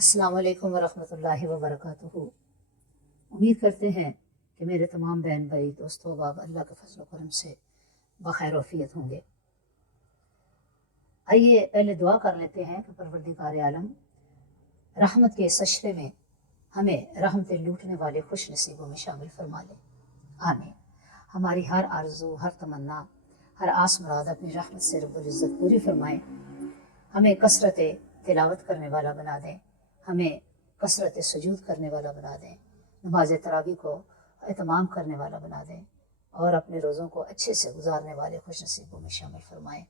अस्सलाम वालेकुम वरहमतुल्लाहि वबरकातुहू। उम्मीद करते हैं कि मेरे तमाम बहन भाई दोस्तों बाब अल्लाह के फजल करम से बखैर वफियत होंगे। आइए पहले दुआ कर लेते हैं कि परवरदिगार आलम रहमत के सशरे में हमें रहमतें लूटने वाले खुश नसीबों में शामिल फरमा ले। आमीन। हमारी हर आरज़ू, हर तमन्ना, हर आस मुराद अपनी रहमत से रब्बुल इज़्ज़त पूरी फरमाए। हमें कसरत तिलावत करने वाला बना दें, हमें कसरत सुजूद करने वाला बना दें, नमाज तरावी को एहतमाम करने वाला बना दें और अपने रोज़ों को अच्छे से गुजारने वाले खुश नसीबों में शामिल फरमाएँ।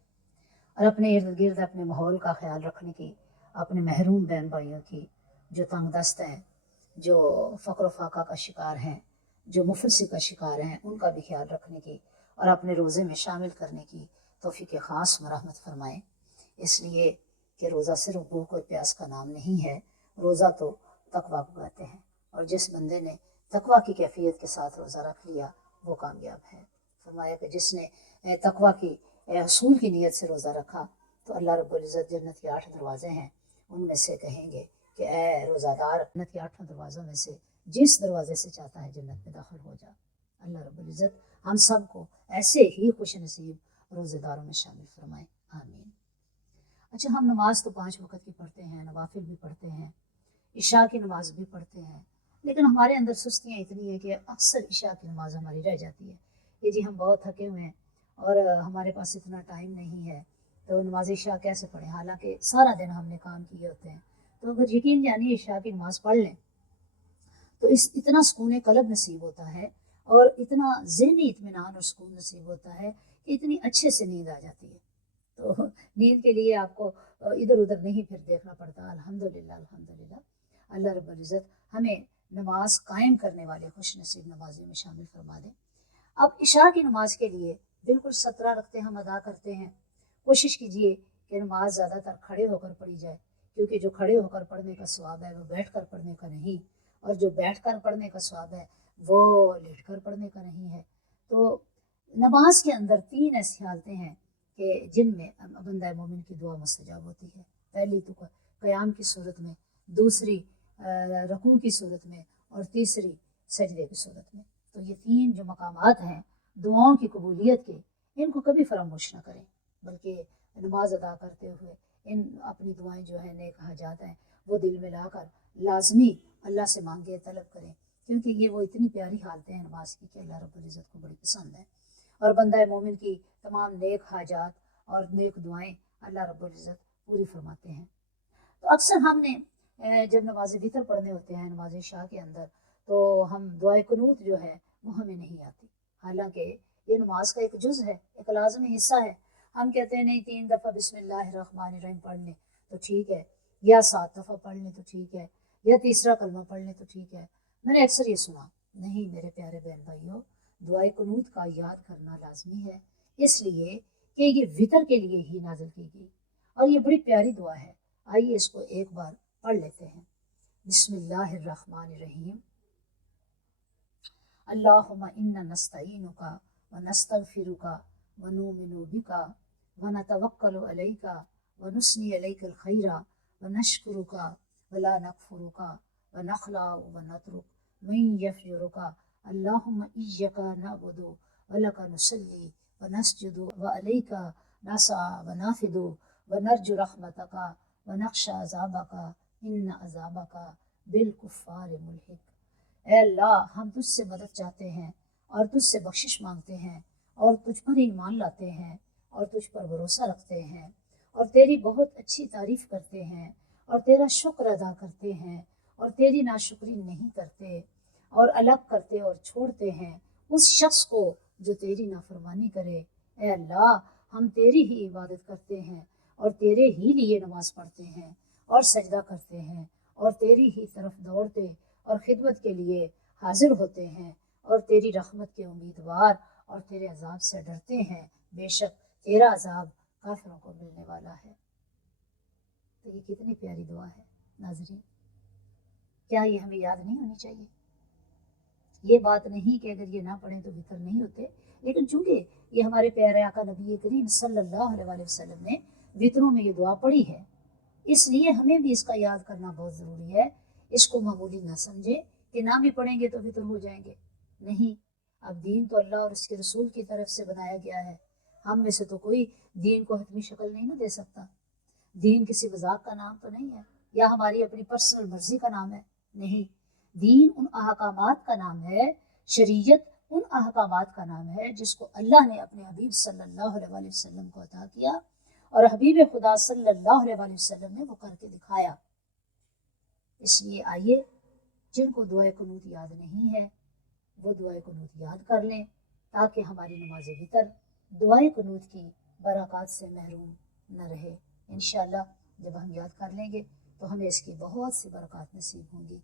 और अपने इर्द गिर्द अपने माहौल का ख्याल रखने की, अपने महरूम बहन भाइयों की, जो तंग दस्त हैं, जो फ़क्र फाका का शिकार हैं, जो मुफलसी का शिकार हैं, उनका भी ख्याल रखने की और अपने रोज़े में शामिल करने की तौफीक ख़ास मरहमत फरमाएँ। इसलिए कि रोज़ा सिर्फ भूख और प्यास का नाम नहीं है, रोज़ा तो तकवा को कहते हैं, और जिस बंदे ने तकवा की कैफियत के साथ रोज़ा रख लिया वो कामयाब है। फरमाया कि जिसने तकवा की असूल की नीयत से रोज़ा रखा तो अल्लाह रब्बुल इज़्ज़त जन्नत के 8 दरवाजे हैं, उनमें से कहेंगे कि ए रोज़ादार, जन्नत के 8 दरवाज़ों में से जिस दरवाजे से चाहता है जन्नत में दाखिल हो जा। अल्लाह रब्बुल इज़्ज़त हम सब को ऐसे ही खुश नसीब रोज़ेदारों में शामिल फरमाए। आमीन। अच्छा, हम नमाज तो 5 वक़्त की पढ़ते हैं, नवाफिल भी पढ़ते हैं, इशा की नमाज भी पढ़ते हैं, लेकिन हमारे अंदर सुस्तियाँ इतनी है कि अक्सर इशा की नमाज हमारी रह जाती है कि जी हम बहुत थके हुए हैं और हमारे पास इतना टाइम नहीं है तो नमाज इशा कैसे पढ़ें, हालांकि सारा दिन हमने काम किए होते हैं। तो अगर यकीन जानिए इशा की नमाज पढ़ लें तो इतना सुकून कल्ब नसीब होता है और इतना ज़हनी इत्मीनान और सुकून नसीब होता है कि इतनी अच्छे से नींद आ जाती है। तो नींद के लिए आपको इधर उधर नहीं फिर देखना पड़ता। अल्हम्दुलिल्लाह अल्हम्दुलिल्लाह। अल्लाह रब्बुल इज़्ज़त हमें नमाज कायम करने वाले खुश नसीब नमाजी में शामिल फरमा दें। अब इशा की नमाज के लिए बिल्कुल 17 रखते हम अदा करते हैं। कोशिश कीजिए कि नमाज ज़्यादातर खड़े होकर पढ़ी जाए, क्योंकि जो खड़े होकर पढ़ने का सवाब है वो बैठ कर पढ़ने का नहीं, और जो बैठ कर पढ़ने का सवाब है वो लेट कर पढ़ने का नहीं है। तो नमाज के अंदर 3 ऐसी हालतें हैं कि जिनमें बंदा मोमिन की दुआ मुस्तजाब होती है। पहली तो क़याम की सूरत में, दूसरी रकू की सूरत में, और तीसरी सजदे की सूरत में। तो ये 3 जो मकामात हैं दुआओं की कबूलियत के, इनको कभी फरामोश ना करें, बल्कि नमाज अदा करते हुए इन अपनी दुआएं जो है, नेक हाजात हैं, वो दिल में लाकर लाजमी अल्लाह से मांगे, तलब करें, क्योंकि ये वो इतनी प्यारी हालतें हैं नमाज की कि अल्लाह रब्बुल इज़्ज़त को बड़ी पसंद है। और बंदा मोमिन की तमाम नेक हाजात और नेक दुआएं अल्लाह रब्बुल इज़्ज़त पूरी फरमाते हैं। तो अक्सर हमने जब नमाज वितर पढ़ने होते हैं नमाज इशा के अंदर, तो हम दुआए कुनूत जो है वो हमें नहीं आती, हालांकि ये नमाज का एक जुज़ है, एक लाज़मी हिस्सा है। हम कहते हैं नहीं 3 दफ़ा बिस्मिल्लाहिर्रहमानिर्रहीम पढ़ लें तो ठीक है, या 7 दफ़ा पढ़ लें तो ठीक है, या तीसरा कलमा पढ़ लें तो ठीक है। मैंने अक्सर ये सुना, नहीं मेरे प्यारे बहन भाइयों, दुआए कुनूत का याद करना लाजमी है, इसलिए कि ये वितर के लिए ही नाज़िल की गई और ये बड़ी प्यारी दुआ है। आइए इसको एक बार पढ़ लेते हैं। बिस्मिल्लाहिर्रहमानिर्रहीम। अल्लाहुम्मा इन्ना नस्तईनुका व नस्तगफिरुका व नुमिनु बिका व नतवक्कलु अलैका व नुस्नी अलैकल खैरा व नशकुरुका व ला नकफुरुका व नखलाउ व नतरुक मन यफजुरुका। अल्लाहुम्मा इय्याका नअबुदु व लका नुसल्ली व नस्जुदु व अलैका नसअ व नाफिदु व नरजु रहमतका व नख्शा अज़ाबका इन्ना अज़ाबका बिल कुफ़्फ़ारि मुल्हिक। ऐ अल्लाह, हम तुझसे मदद चाहते हैं और तुझसे बख्शिश मांगते हैं और तुझ पर ईमान लाते हैं और तुझ पर भरोसा रखते हैं और तेरी बहुत अच्छी तारीफ़ करते हैं और तेरा शुक्र अदा करते हैं और तेरी नाशुक्री नहीं करते और अलग करते और छोड़ते हैं उस शख्स को जो तेरी नाफरमानी करे। ऐ अल्लाह, हम तेरी ही इबादत करते हैं और तेरे ही लिए नमाज पढ़ते हैं और सजदा करते हैं और तेरी ही तरफ दौड़ते और खिदमत के लिए हाजिर होते हैं और तेरी रहमत के उम्मीदवार और तेरे अजाब से डरते हैं। बेशक तेरा अजाब काफिरों को मिलने वाला है। तो ये कितनी प्यारी दुआ है नाज़रीन, क्या ये हमें याद नहीं होनी चाहिए? ये बात नहीं कि अगर ये ना पढ़ें तो वितर नहीं होते, लेकिन चूंकि ये हमारे प्यारे आका नबी करीम सल्लल्लाहु अलैहि वसल्लम ने वितरों में ये दुआ पढ़ी है اس لیے ہمیں بھی اس کا یاد کرنا بہت ضروری ہے. اس کو معمولی نہ سمجھیں کہ نہ بھی پڑھیں گے تو فطر ہو جائیں گے. نہیں، اب دین تو اللہ اور اس کے رسول کی طرف سے بنایا گیا ہے. ہم میں سے تو کوئی دین کو حتمی شکل نہیں نہ دے سکتا. دین کسی مذاق کا نام تو نہیں ہے یا ہماری اپنی پرسنل مرضی کا نام ہے. نہیں، دین ان احکامات کا نام ہے، شریعت ان احکامات کا نام ہے جس کو اللہ نے اپنے حبیب صلی اللہ علیہ وسلم کو عطا کیا اور حبیب خدا صلی اللہ علیہ وسلم نے وہ کر کے دکھایا. اس لیے آئیے، جن کو دعائے قنوت یاد نہیں ہے وہ دعائے قنوت یاد کر لیں تاکہ ہماری نماز وتر دعائے قنوت کی برکات سے محروم نہ رہے. انشاءاللہ جب ہم یاد کر لیں گے تو ہمیں اس کی بہت سی برکات نصیب ہوں گی.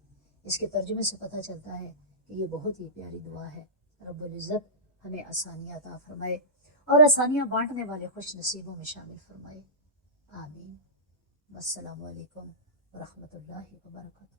اس کے ترجمے سے پتہ چلتا ہے کہ یہ بہت ہی پیاری دعا ہے. رب العزت ہمیں آسانیاں عطا فرمائے اور آسانیاں بانٹنے والے خوش نصیبوں میں شامل فرمائے. آمین. السلام علیکم ورحمۃ اللہ وبرکاتہ.